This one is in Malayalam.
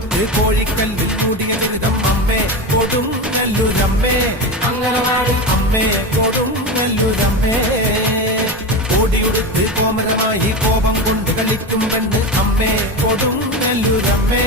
കൊടുത്ത് കോഴിക്കല്ലിൽ കൂടിയ ദുരിതം അമ്മേ കൊടുങ്ങല്ലൂരമ്മേ, അംഗനവാടി അമ്മേ കൊടുങ്ങല്ലൂരമ്മേ. ഓടിയുടുത്ത് കോമരമായി കോപം കൊണ്ട് കളിക്കും പെണ്ണ് അമ്മേ കൊടുങ്ങല്ലൂരമ്മേ.